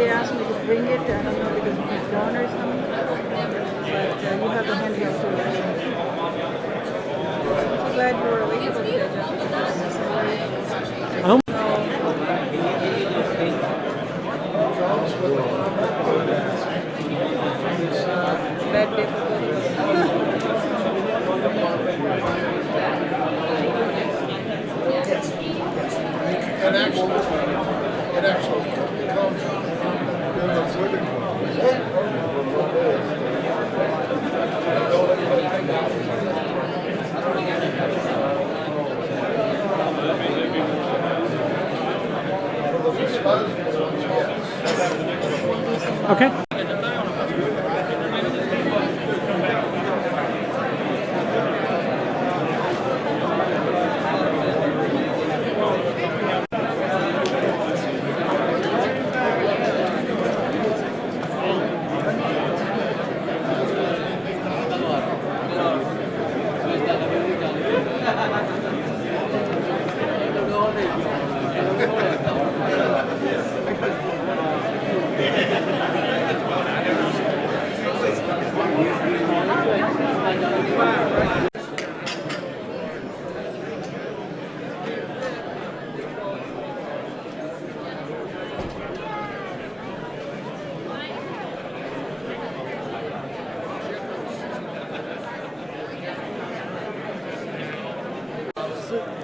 They asked me to bring it. I don't know because he's gone or something. But you have the handheld too. I'm glad you were able to get that. Bad day for both of us. And actually comes in the living room. Okay.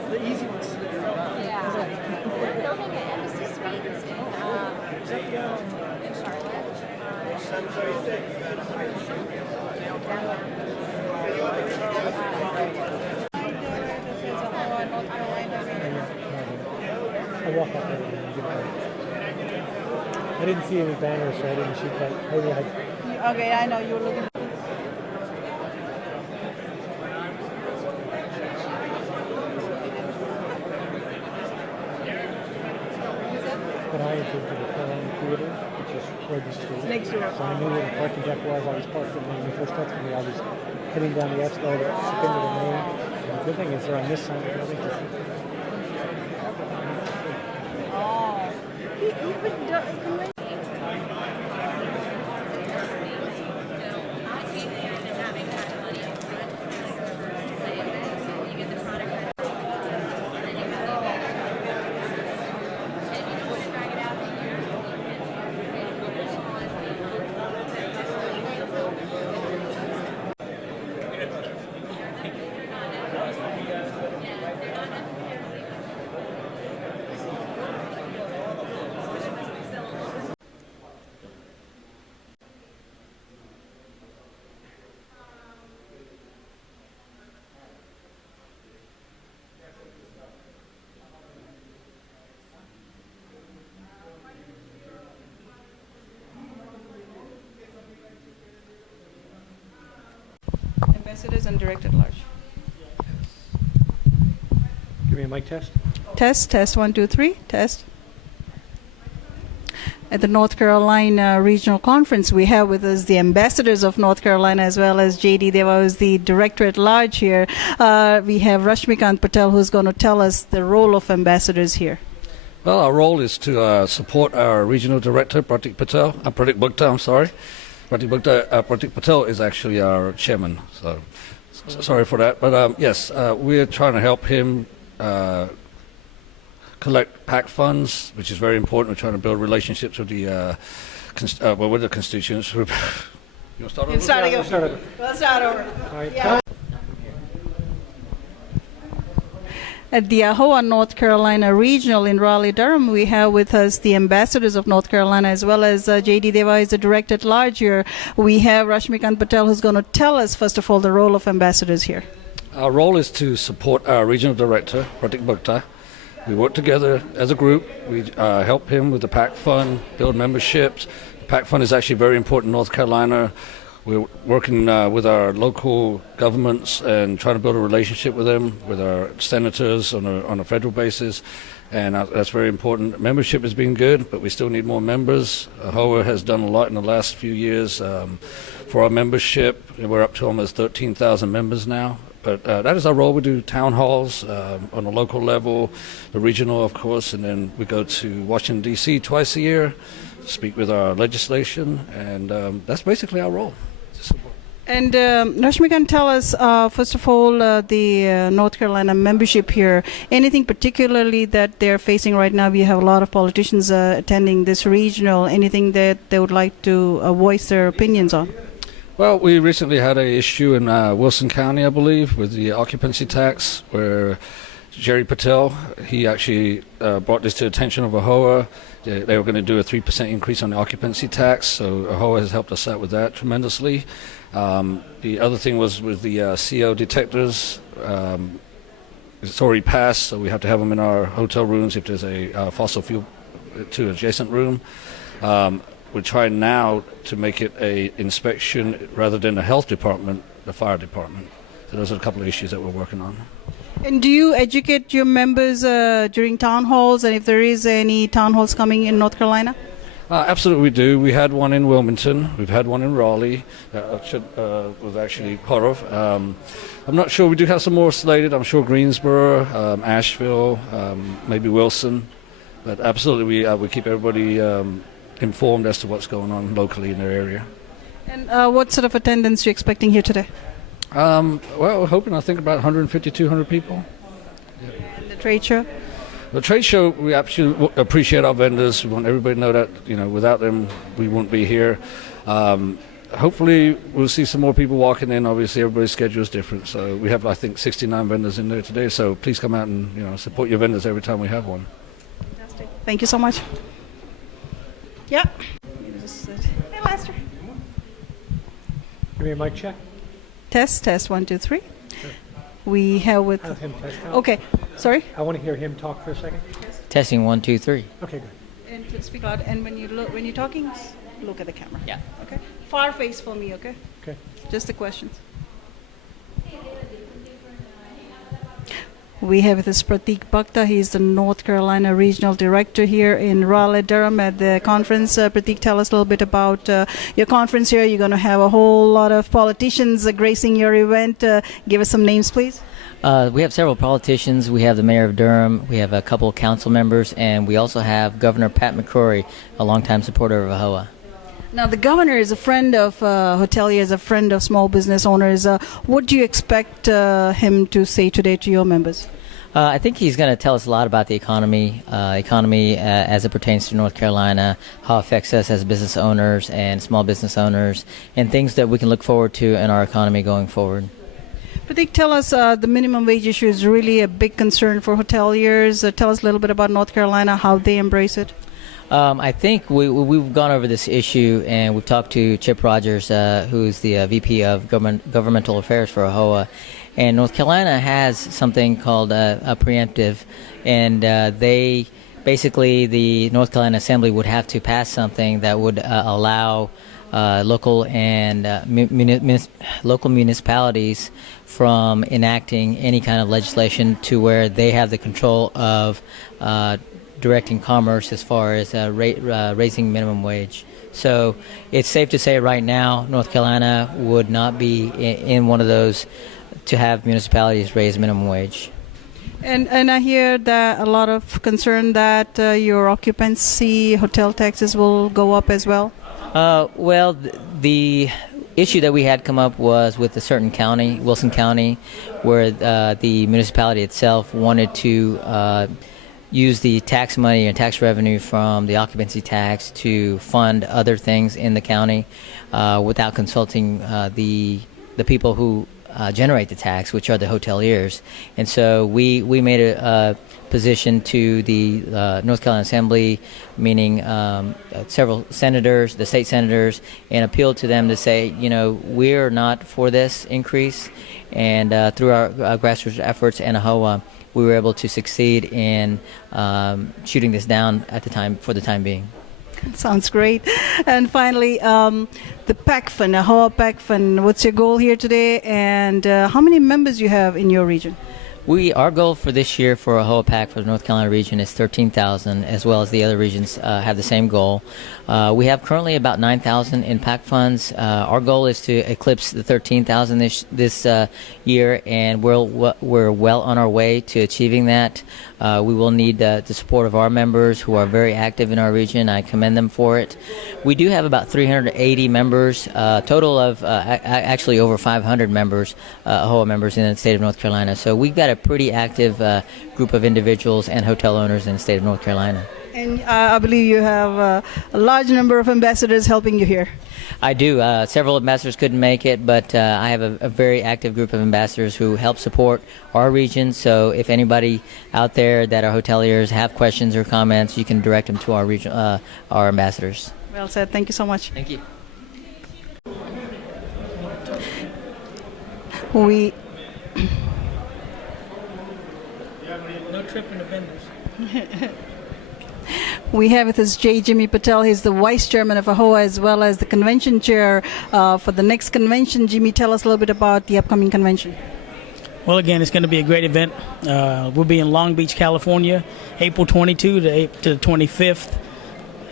The easy ones. Building at Embassy Suites in I walk up there and give it. I didn't see any banners, so I didn't shoot that. Maybe I. Okay, I know you were looking. But I entered to the Carolina Theater, which is right the street. Next door. So I knew where the parking deck was. I was parked, and when you first texted me, I was heading down the escalator, up into the main. And the good thing is they're on this side of the building. Oh. He Ambassadors and Director at Large. Give me a mic test. Test, 1, 2, 3, test. At the North Carolina Regional Conference, we have with us the ambassadors of North Carolina as well as J.D. Deva, who's the Director at Large here. We have Rashmikant Patel, who's going to tell us the role of ambassadors here. Well, our role is to support our Regional Director, Pratik Gupta, I'm sorry. Pratik Patel is actually our chairman, so sorry for that. But yes, we're trying to help him collect PAC funds, which is very important. We're trying to build relationships with the constituents. You want to start over? Let's start over. All right. Yeah. At the AHOA North Carolina Regional in Raleigh-Durham, we have with us the ambassadors of North Carolina as well as J.D. Deva is the Director at Large here. We have Rashmikant Patel, who's going to tell us, first of all, the role of ambassadors here. Our role is to support our Regional Director, Pratik Gupta. We work together as a group. We help him with the PAC fund, build memberships. The PAC fund is actually very important in North Carolina. We're working with our local governments and trying to build a relationship with them, with our senators on a federal basis, and that's very important. Membership has been good, but we still need more members. AHOA has done a lot in the last few years for our membership. We're up to almost 13,000 members now. But that is our role. We do town halls on a local level, the regional, of course, and then we go to Washington, D.C. twice a year, speak with our legislation, and that's basically our role. And Rashmikant, tell us, first of all, the North Carolina membership here, anything particularly that they're facing right now? We have a lot of politicians attending this regional. Anything that they would like to voice their opinions on? Well, we recently had an issue in Wilson County, I believe, with the occupancy tax, where Jerry Patel, he actually brought this to the attention of AHOA. They were going to do a 3% increase on the occupancy tax, so AHOA has helped us out with that tremendously. The other thing was with the CO detectors. It's already passed, so we have to have them in our hotel rooms if there's a fossil fuel to adjacent room. We're trying now to make it a inspection rather than the health department, the fire department. So those are a couple of issues that we're working on. And do you educate your members during town halls, and if there is any town halls coming in North Carolina? Absolutely, we do. We had one in Wilmington. We've had one in Raleigh that was actually part of. I'm not sure. We do have some more slated. I'm sure Greensboro, Asheville, maybe Wilson. But absolutely, we keep everybody informed as to what's going on locally in their area. And what sort of attendance are you expecting here today? Well, we're hoping, I think, about 150, 200 people. And the trade show? The trade show, we absolutely appreciate our vendors. We want everybody to know that, without them, we wouldn't be here. Hopefully, we'll see some more people walking in. Obviously, everybody's schedule is different. So we have, I think, 69 vendors in there today. So please come out and, support your vendors every time we have one. Fantastic. Thank you so much. Yeah. Hey, Lester. Give me a mic check. Test, 1, 2, 3. We have with... Have him test out. Okay, sorry? I want to hear him talk for a second. Testing 1, 2, 3. Okay, good. And to speak loud. And when you're talking, look at the camera. Yeah. Okay. Far face for me, okay? Okay. Just the questions. We have with us Pratik Bhakta. He's the North Carolina Regional Director here in Raleigh-Durham at the conference. Pratik, tell us a little bit about your conference here. You're going to have a whole lot of politicians gracing your event. Give us some names, please. We have several politicians. We have the mayor of Durham. We have a couple of council members. And we also have Governor Pat McCrory, a longtime supporter of AHOA. Now, the governor is a friend of hoteliers, a friend of small business owners. What do you expect him to say today to your members? I think he's going to tell us a lot about the economy as it pertains to North Carolina, how it affects us as business owners and small business owners, and things that we can look forward to in our economy going forward. Pratik, tell us the minimum wage issue is really a big concern for hoteliers. Tell us a little bit about North Carolina, how they embrace it. I think we've gone over this issue, and we've talked to Chip Rogers, who's the VP of Governmental Affairs for AHOA. And North Carolina has something called a preemptive, and they basically, the North Carolina Assembly would have to pass something that would allow local and local municipalities from enacting any kind of legislation to where they have the control of directing commerce as far as raising minimum wage. So it's safe to say right now North Carolina would not be in one of those to have municipalities raise minimum wage. And I hear that a lot of concern that your occupancy hotel taxes will go up as well. Well, the issue that we had come up was with a certain county, Wilson County, where the municipality itself wanted to use the tax money and tax revenue from the occupancy tax to fund other things in the county without consulting the people who generate the tax, which are the hoteliers. And so we made a position to the North Carolina Assembly, meaning several senators, the state senators, and appealed to them to say, we're not for this increase. And through our grassroots efforts and AHOA, we were able to succeed in shooting this down for the time being. Sounds great. And finally, the PAC Fund, AHOA PAC Fund. What's your goal here today, and how many members you have in your region? Our goal for this year for AHOA PAC for the North Carolina region is 13,000, as well as the other regions have the same goal. We have currently about 9,000 in PAC funds. Our goal is to eclipse the 13,000 this year, and we're well on our way to achieving that. We will need the support of our members who are very active in our region. I commend them for it. We do have about 380 members, total of actually over 500 members, AHOA members in the state of North Carolina. So we've got a pretty active group of individuals and hotel owners in the state of North Carolina. And I believe you have a large number of ambassadors helping you here. I do. Several ambassadors couldn't make it, but I have a very active group of ambassadors who help support our region. So if anybody out there that are hoteliers have questions or comments, you can direct them to our region, our ambassadors. Well said. Thank you so much. Thank you. We No tripping the vendors. We have with us J. Jimmy Patel. He's the vice chairman of AHOA as well as the convention chair for the next convention. Jimmy, tell us a little bit about the upcoming convention. Well, again, it's going to be a great event. We'll be in Long Beach, California, April 22 to the 25th.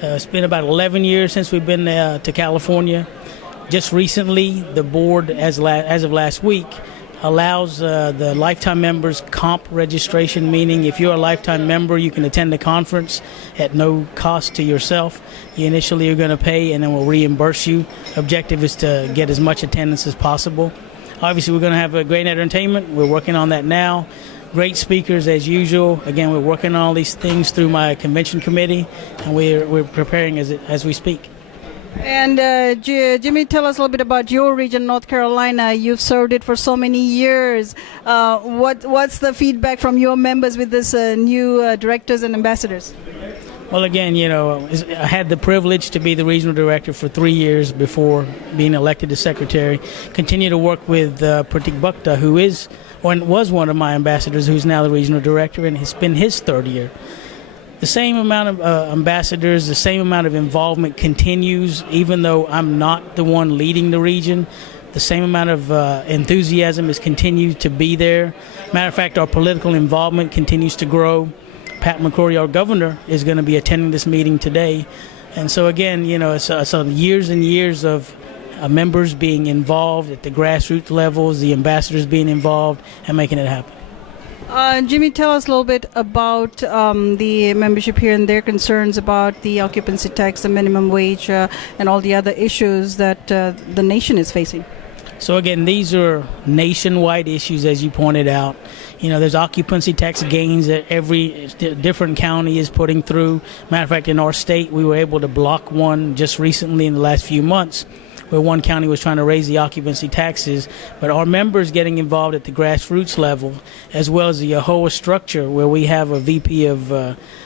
It's been about 11 years since we've been to California. Just recently, the board, as of last week, allows the lifetime members comp registration, meaning if you're a lifetime member, you can attend the conference at no cost to yourself. You initially are going to pay, and then we'll reimburse you. Objective is to get as much attendance as possible. Obviously, we're going to have a great entertainment. We're working on that now. Great speakers as usual. Again, we're working on all these things through my convention committee, and we're preparing as we speak. And Jimmy, tell us a little bit about your region, North Carolina. You've served it for so many years. What's the feedback from your members with this new directors and ambassadors? Well, again, I had the privilege to be the regional director for 3 years before being elected as secretary. Continue to work with Pratik Bhakta, who was one of my ambassadors, who's now the regional director, and it's been his third year. The same amount of ambassadors, the same amount of involvement continues, even though I'm not the one leading the region. The same amount of enthusiasm has continued to be there. Matter of fact, our political involvement continues to grow. Pat McCrory, our governor, is going to be attending this meeting today. And so, again, it's years and years of members being involved at the grassroots levels, the ambassadors being involved, and making it happen. Jimmy, tell us a little bit about the membership here and their concerns about the occupancy tax, the minimum wage, and all the other issues that the nation is facing. So again, these are nationwide issues, as you pointed out. There's occupancy tax gains that every different county is putting through. Matter of fact, in our state, we were able to block one just recently in the last few months, where one county was trying to raise the occupancy taxes. But our members getting involved at the grassroots level, as well as the AHOA structure, where we have a VP of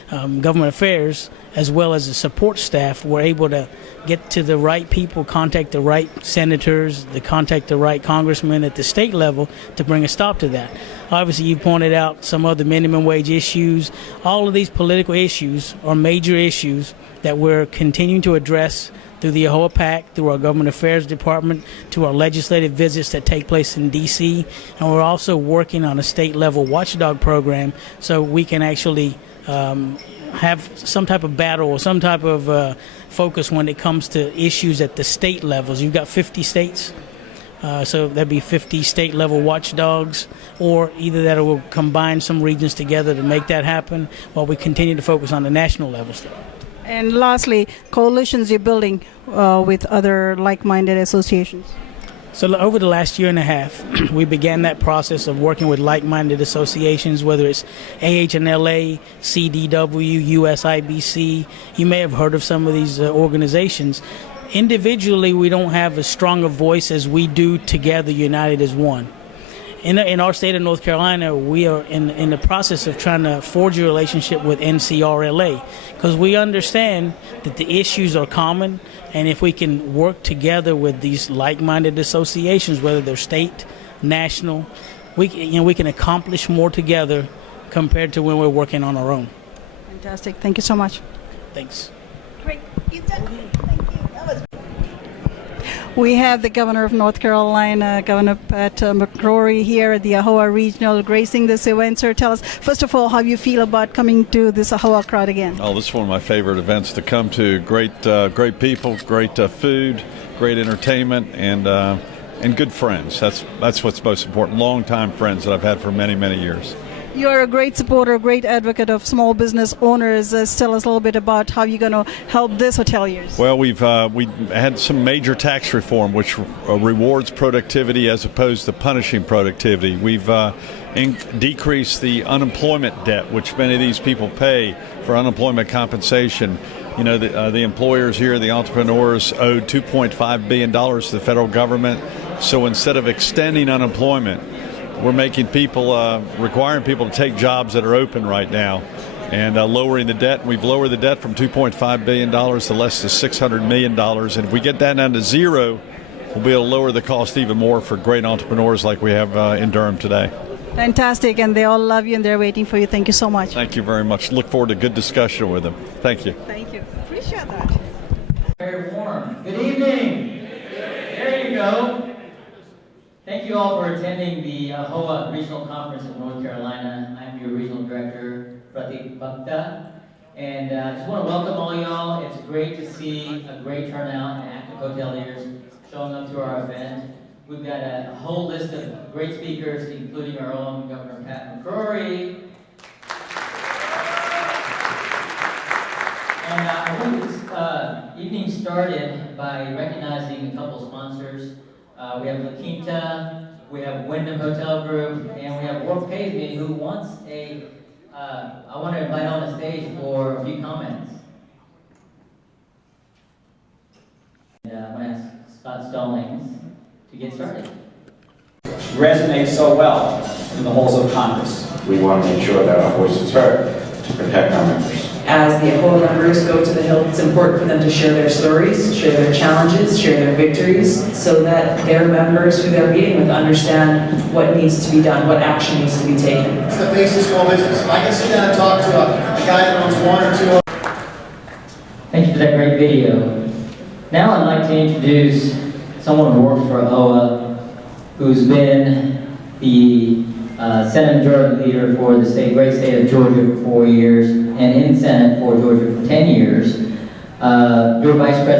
government affairs, as well as the support staff, we're able to get to the right people, contact the right senators, contact the right congressmen at the state level to bring a stop to that. Obviously, you pointed out some of the minimum wage issues. All of these political issues are major issues that we're continuing to address through the AHOA PAC, through our Government Affairs Department, to our legislative visits that take place in D.C., and we're also working on a state-level watchdog program so we can actually have some type of battle or some type of focus when it comes to issues at the state levels. You've got 50 states, so that'd be 50 state-level watchdogs, or either that or we'll combine some regions together to make that happen while we continue to focus on the national level stuff. And lastly, coalitions you're building with other like-minded associations. So over the last year and a half, we began that process of working with like-minded associations, whether it's AHNLA, CDW, USIBC. You may have heard of some of these organizations. Individually, we don't have as strong a voice as we do together, united as one. In our state of North Carolina, we are in the process of trying to forge a relationship with NCRLA, because we understand that the issues are common, and if we can work together with these like-minded associations, whether they're state, national, we can accomplish more together compared to when we're working on our own. Fantastic. Thank you so much. Thanks. Great. Thank you. We have the governor of North Carolina, Governor Pat McCrory, here at the AHOA Regional, gracing this event. Sir, tell us, first of all, how you feel about coming to this AHOA crowd again. Oh, this is one of my favorite events to come to. Great people, great food, great entertainment, and good friends. That's what's most important. Long-time friends that I've had for many, many years. You're a great supporter, a great advocate of small business owners. Tell us a little bit about how you're going to help this hoteliers. Well, we had some major tax reform, which rewards productivity as opposed to punishing productivity. We've decreased the unemployment debt, which many of these people pay for unemployment compensation. You know, the employers here, the entrepreneurs, owed $2.5 billion to the federal government. So instead of extending unemployment, we're making people, requiring people to take jobs that are open right now and lowering the debt. We've lowered the debt from $2.5 billion to less than $600 million. And if we get that down to zero, we'll be able to lower the cost even more for great entrepreneurs like we have in Durham today. Fantastic, and they all love you and they're waiting for you. Thank you so much. Thank you very much. Look forward to good discussion with them. Thank you. Thank you. Appreciate that. Very warm. Good evening. There you go. Thank you all for attending the AHOA Regional Conference of North Carolina. I'm your Regional Director, Pratik Bhakta. And I just want to welcome all y'all. It's great to see a great turnout and active hoteliers showing up to our event. We've got a whole list of great speakers, including our own Governor Pat McCrory. And I want this evening started by recognizing a couple sponsors. We have La Quinta, we have Wyndham Hotel Group, and we have World Pays Me, who wants I want to invite on the stage for a few comments. And I'm going to ask Scott Stallings to get started. Resonates so well in the halls of Congress. We want to make sure that our voice is heard to protect our members. As the AHOA members go to the Hill, it's important for them to share their stories, share their challenges, share their victories, so that their members who they're meeting with understand what needs to be done, what action needs to be taken. It's the face of small business. If I can sit down and talk to a guy that owns one or two. Thank you for that great video. Now I'd like to introduce someone who works for AHOA, who's been the Senate Majority Leader for the great state of Georgia for 4 years, and in Senate for Georgia for 10 years. Your Vice President